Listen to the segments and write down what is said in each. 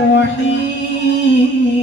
الرحيم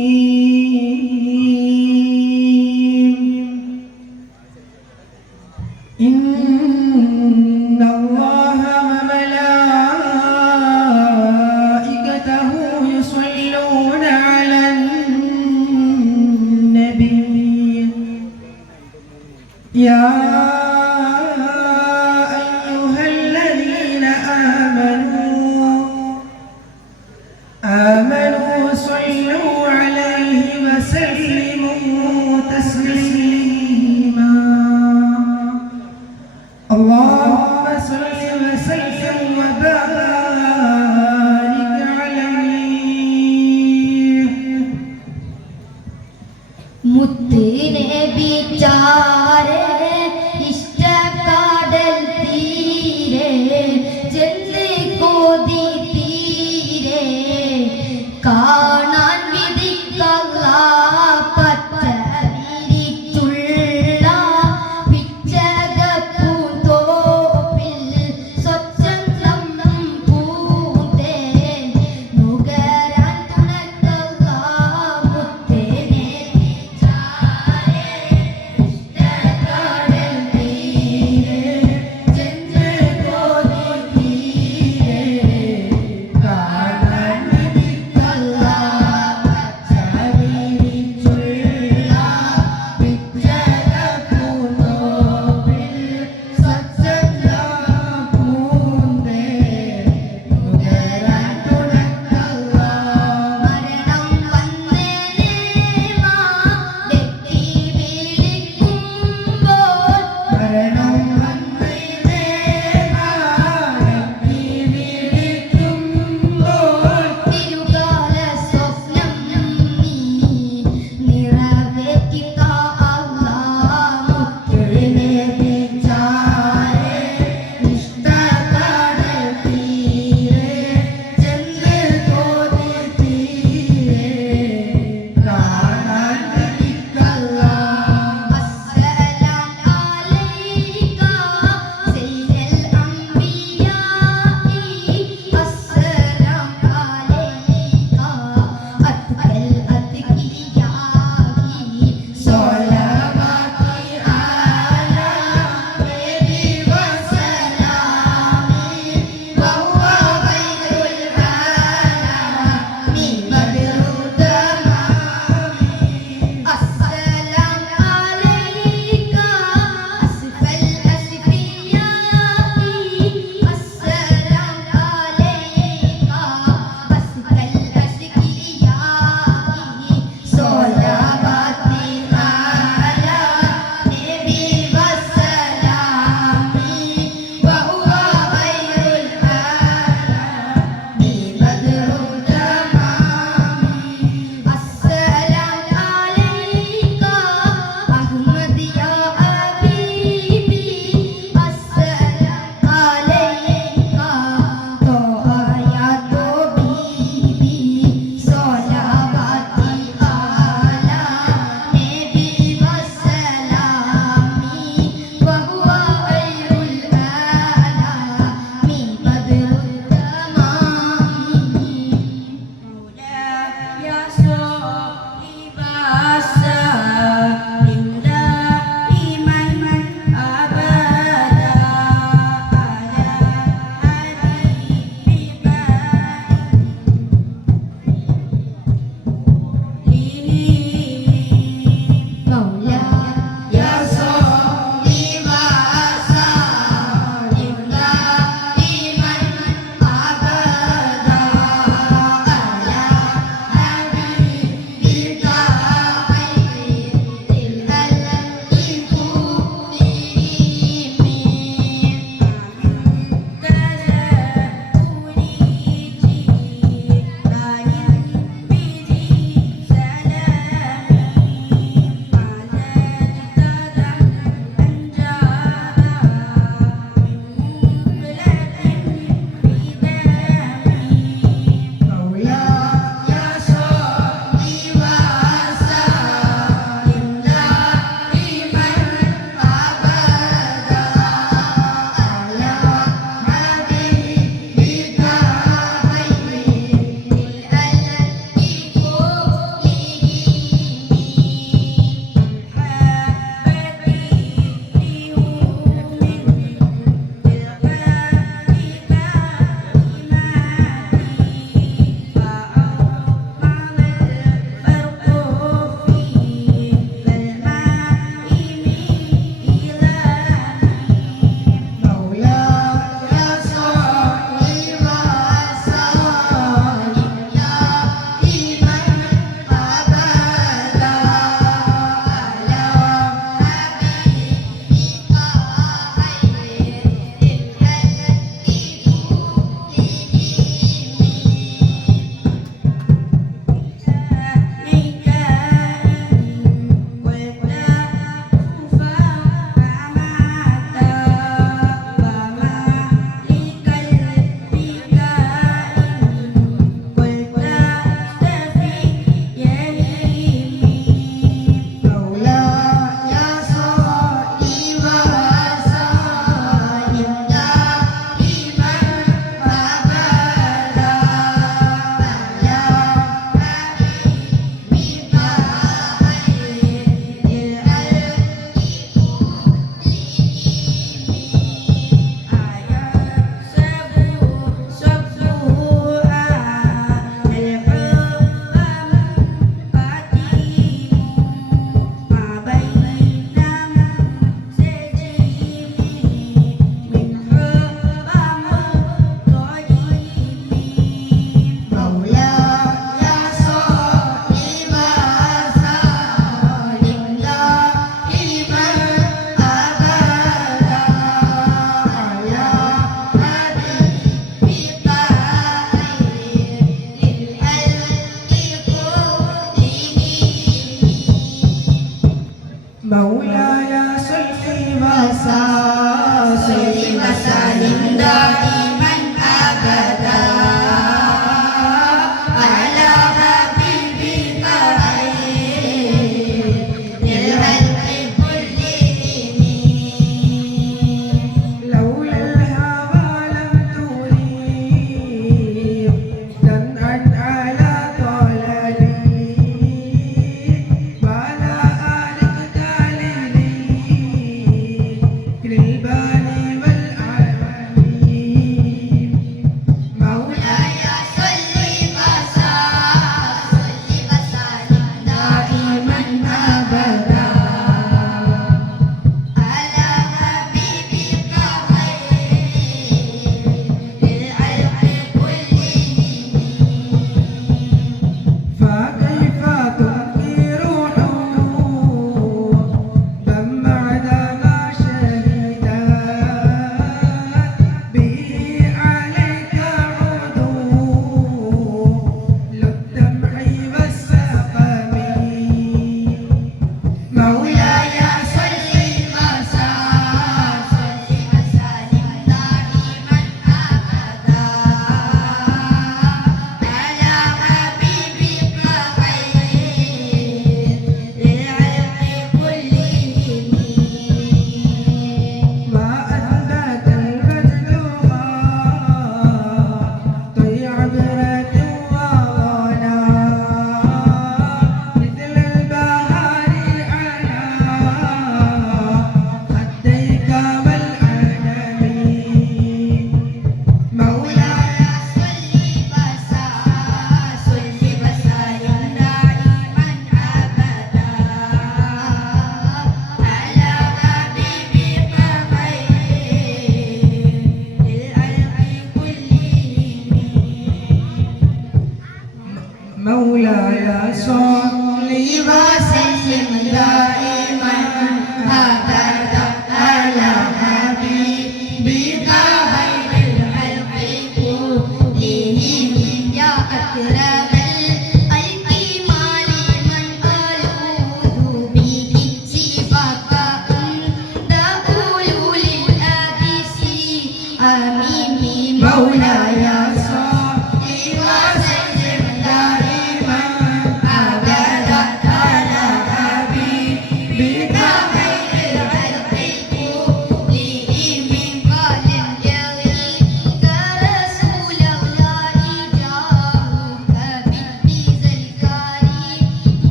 Gracias.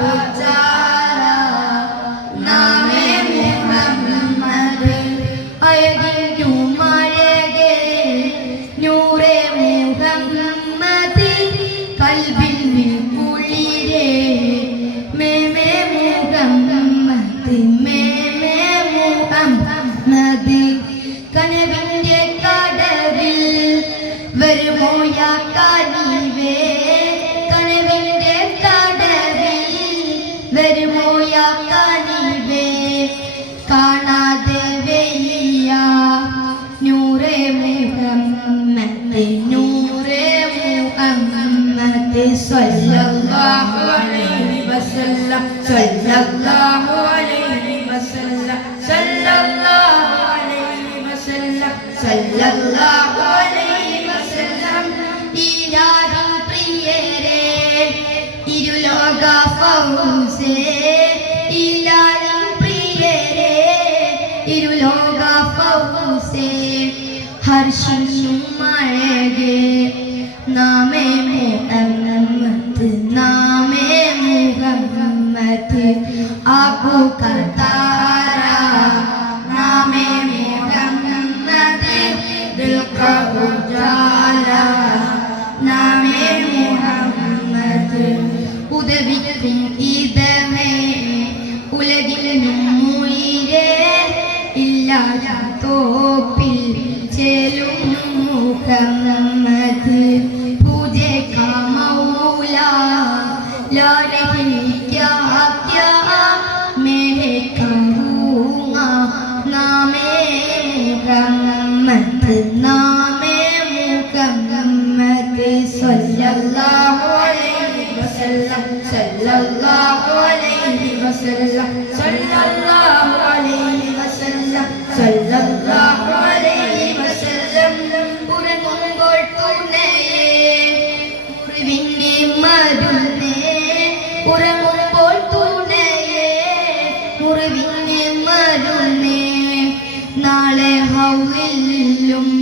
我在 സല്ലല്ലാഹു അലൈഹി നാമേ may അലൈഹി you